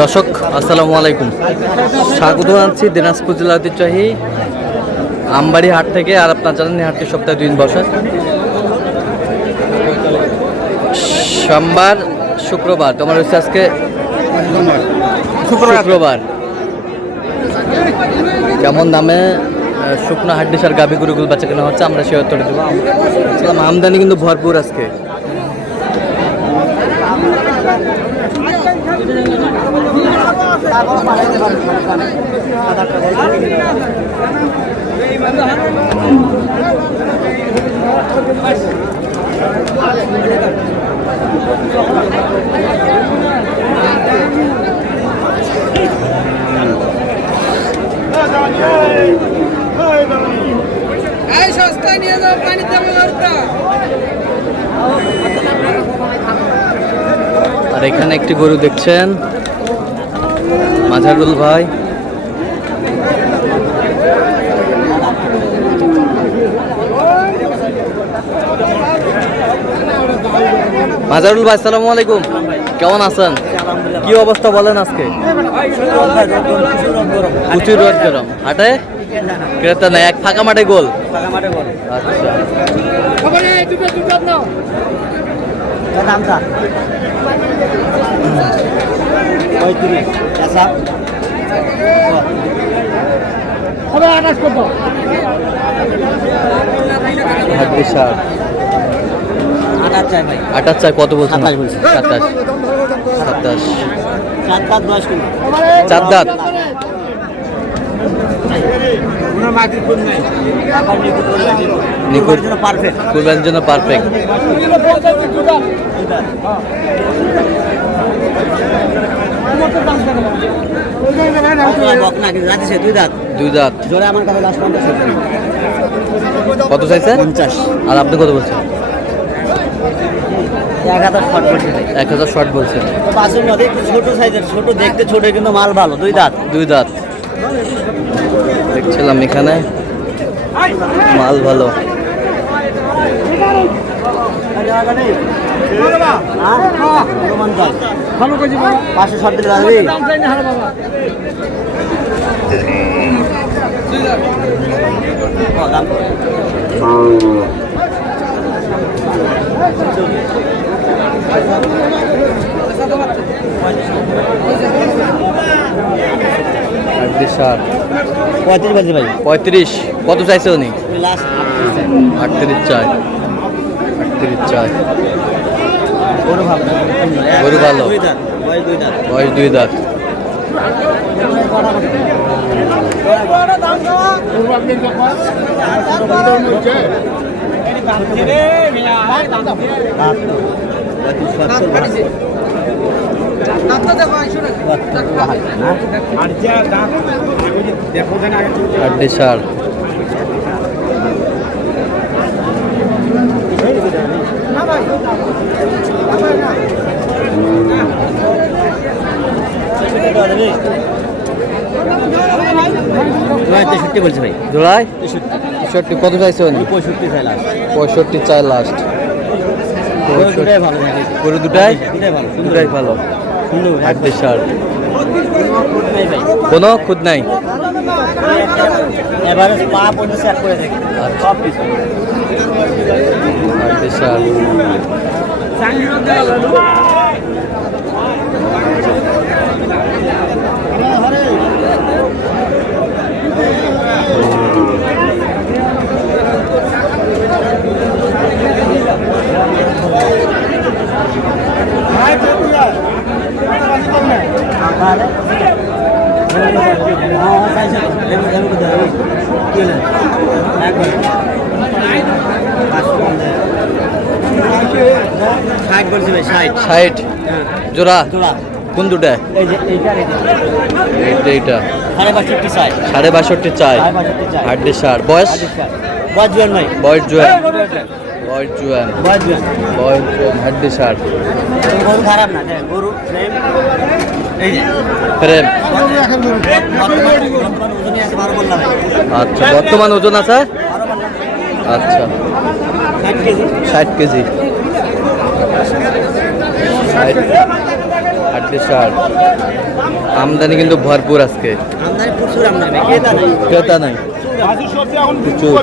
দর্শক আসসালামু আলাইকুম, স্বাগত জানাচ্ছি দিনাজপুর জেলা ঐতিহ্যবাহী আমবাড়ি হাট থেকে। আর আপনার জানেন এই হাটটি সপ্তাহে 2 দিন বসে, সোমবার শুক্রবার। তোমার হচ্ছে আজকে শুক্রবার। কেমন দামে শুকনো হাড্ডিসার গাভী গরুগুলো বাচ্চা কেনা হচ্ছে আমরা সে উত্তরে দেবো। আমদানি কিন্তু ভরপুর আজকে। আর এখানে একটি গরু দেখছেন মাঝারুল ভাই। মাঝারুল ভাই আসসালামু আলাইকুম, কেমন আছেন? কি অবস্থা বলেন আজকে? প্রচুর রোদ গরম। হাটে ক্রেতা নাই, এক ফাঁকা মাঠে গোল। আচ্ছা আটাশ চাই, কত বলছেন? 27। 4 দাঁত। কুরবানির জন্য পারফেক্ট। দুই দাঁত। কত চাইছেন? 50। আর আপনি কত বলছেন? 1000 শর্ট বলছেন। ছোট সাইজের, ছোট দেখতে ছোট কিন্তু মাল ভালো। 2 দাঁত। 2 দাঁত দেখছিলাম এখানে, মাল ভালো। সার 35। কত চাইছে উনি? 38 চাই। 38 চাই। গরু ভালো, বয়স 2 দাঁত। হাড্ডি সার। বলছে ভাই জোড়ায় 63। কত চাইছে? 65 চাই লাস্ট। গরু দুটাই ভালো। হাড্ডি সার, কোনো খুদ নাই। হাড্ডি সার। ষাট জোড়া। কোন দুটা? এইটা 62.5 চাই। হাড্ডি সার। বয়স জুয়ান। হাড্ডি সার। গরু খারাপ না, গরু ফ্রেম। আচ্ছা, বর্তমান ওজন আছে? আচ্ছা 60 কেজি। 60 আমদানি কিন্তু ভরপুর আজকে, আমদানি প্রচুর আমদানি, ক্রেতা নাই। ক্রেতা নাই প্রচুর।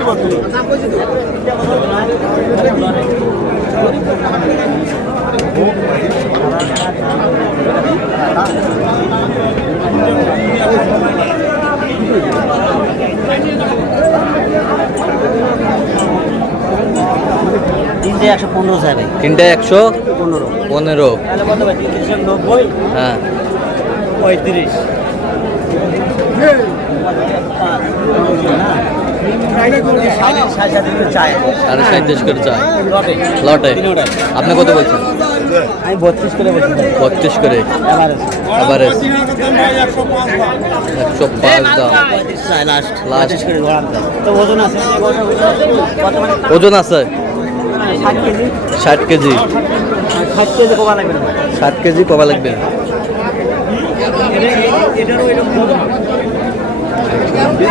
তিনটে 115 যাবে, তিনটে 115। তাহলে কত ভাই? 390, হ্যাঁ 35। চায় 37.5 করে চায় লটে লটে। তিনোটায়। আপনি কত বলছেন? আমি 32 করে বলছি ভাই। 32 করে এভারেজ এভারেজ 105 দাম। 35 চায় লাস্ট, Last। 35 করে ধরান দেয়। তো ওজন আছে কত মানে? ওজন আছে 60 কেজি। 60 কেজি। 60 কেজি কবা লাগবে না? 60 কেজি কবা লাগবে? এটারও এরকম ওজন হবে।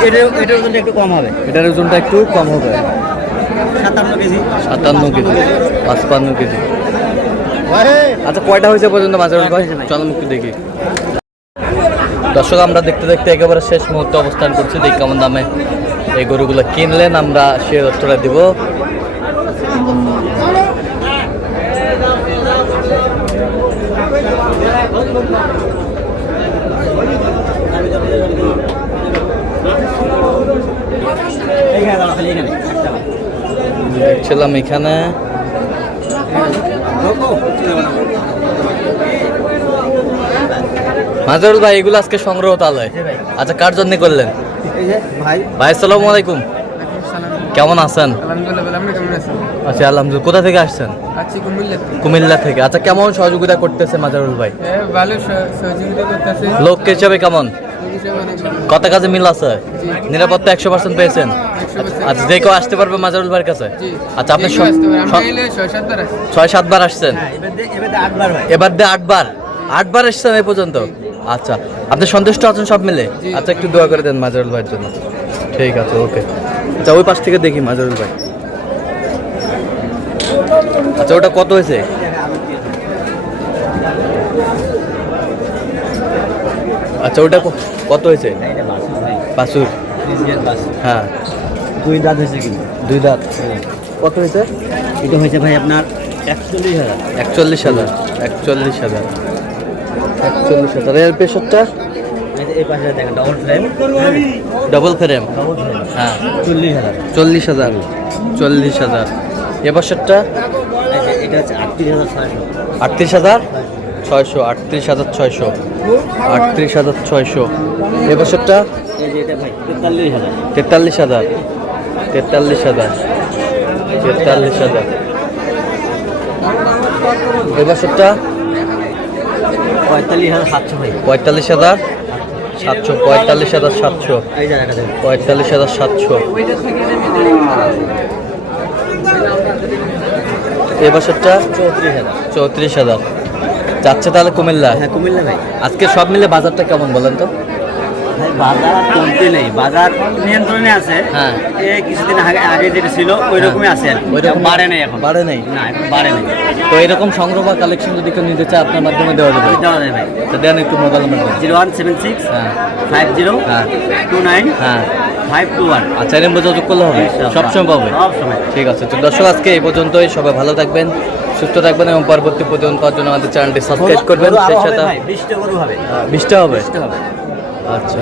এটার ওজনটা একটু কম হবে, এটার ওজনটা একটু কম হবে, 57 কেজি। 57 KG 55 KG. আচ্ছা কয়টা হয়েছে পর্যন্ত মাছের ভাই? চলো একটু দেখি। দর্শক আমরা দেখতে দেখতে একেবারে শেষ মুহূর্তে অবস্থান করছি। দেখি কেমন দামে এই গরুগুলো কিনলেন, আমরা সে তথ্যটা দিব। এইখানে দাঁড়া, খালি এখানে। দেখছিলাম এখানে মাজরুল ভাই এগুলো আজকে সংগ্রহ তাহলে। আচ্ছা কার জন্য করলেন? এই যে ভাই, ভাই আসসালামু আলাইকুম, কেমন আছেন? আলহামদুলিল্লাহ, আপনি কেমন আছেন? আচ্ছা আলহামদুলিল্লাহ। কোথা থেকে আসছেন? আছি কুমিল্লা। কুমিল্লা থেকে। আচ্ছা কেমন সহযোগিতা করতেছে মাজরুল ভাই? ভালো সহযোগিতা করতেছে। লোক হিসাবে কেমন? অনেক ভালো। কত কাজে মিল আছে? নিরাপত্তা 100% পেয়েছেন? 100% আচ্ছা যে কেউ আসতে পারবে মাজরুল ভাইয়ের কাছে? জি। আচ্ছা আপনি যে কেউ আসতে পারে। আমি এলে 6-7 বার আসি। 6-7 বার আসছেন? হ্যাঁ, এবার দে 8 বার ভাই। এবার দিয়ে 8 বার? 8 বার এসছেন এই পর্যন্ত? আচ্ছা আপনি সন্তুষ্ট আছেন সব মিলে? জি। আচ্ছা একটু দোয়া করে দেন মাজরুল ভাইয়ের জন্য। ঠিক আছে, ওকে। আচ্ছা ওই পাশ থেকে দেখি মাজরুল ভাই। আচ্ছা ওটা কত হয়েছে? আচ্ছা ওটা কত হয়েছে? এটা বাসু ভাই, বাছুর? ফ্রিজিয়ান বাসু। হ্যাঁ 2 দাঁত হয়েছে কিন্তু। 2 দাঁত। কত হয়েছে? এটা হয়েছে ভাই আপনার 41,000। 41,000। 41,000। 41,000 এর পেশরটা? এই পাশে দেখেন double frame. Double frame? Double frame হ্যাঁ 40,000। 40,000। 40,000 এ বছরটা? এটা হচ্ছে 38,600। 38,600। 38,600। 38,600 এ বছরটা? এই যে এটা ভাই 43,000। 43,000। 43,000। 43,000 এ বছরটা? 45,700 ভাই। 45,700। 45,700। এই জায়গাটা দেখেন। 45,700 এ বছরটা? 34,000। 34,000 যাচ্ছে তাহলে কুমিল্লা। হ্যাঁ কুমিল্লা ভাই। আজকে সব মিলে বাজারটা কেমন বলেন তো? ভাই বাজার আর কমতে নেই, বাজার নিয়ন্ত্রণে আছে। হ্যাঁ। এই কিছুদিন আগে যেটা ছিল ওই রকমই আছে আর কি। ওইরকম বাড়ে নাই এখন। বাড়ে নাই? না এখন বাড়ে নাই। তো এরকম সংগ্রহ বা কালেকশন যদি কেউ নিতে চায় আপনার মাধ্যমে দেওয়া যাবে? দেওয়া যায় ভাই। তো দেন একটু মোবাইল নাম্বার। 0176 হ্যাঁ 50 হ্যাঁ 29 হ্যাঁ 521। আচ্ছা এর মধ্যে যোগ করলে হবে? সবসময় পাবে? সব সময়। ঠিক আছে। তো দর্শক আজকে এই পর্যন্তই। সবাই ভালো থাকবেন, সুস্থ থাকবেন এবং পরবর্তী প্রতিদিন পাওয়ার জন্য আমাদের চ্যানেলটি সাবস্ক্রাইব করবেন। গরু আরো সেই হবে সাথে ভাই, 20টা গরু হবে। 20টা হবে? 20টা হবে। আচ্ছা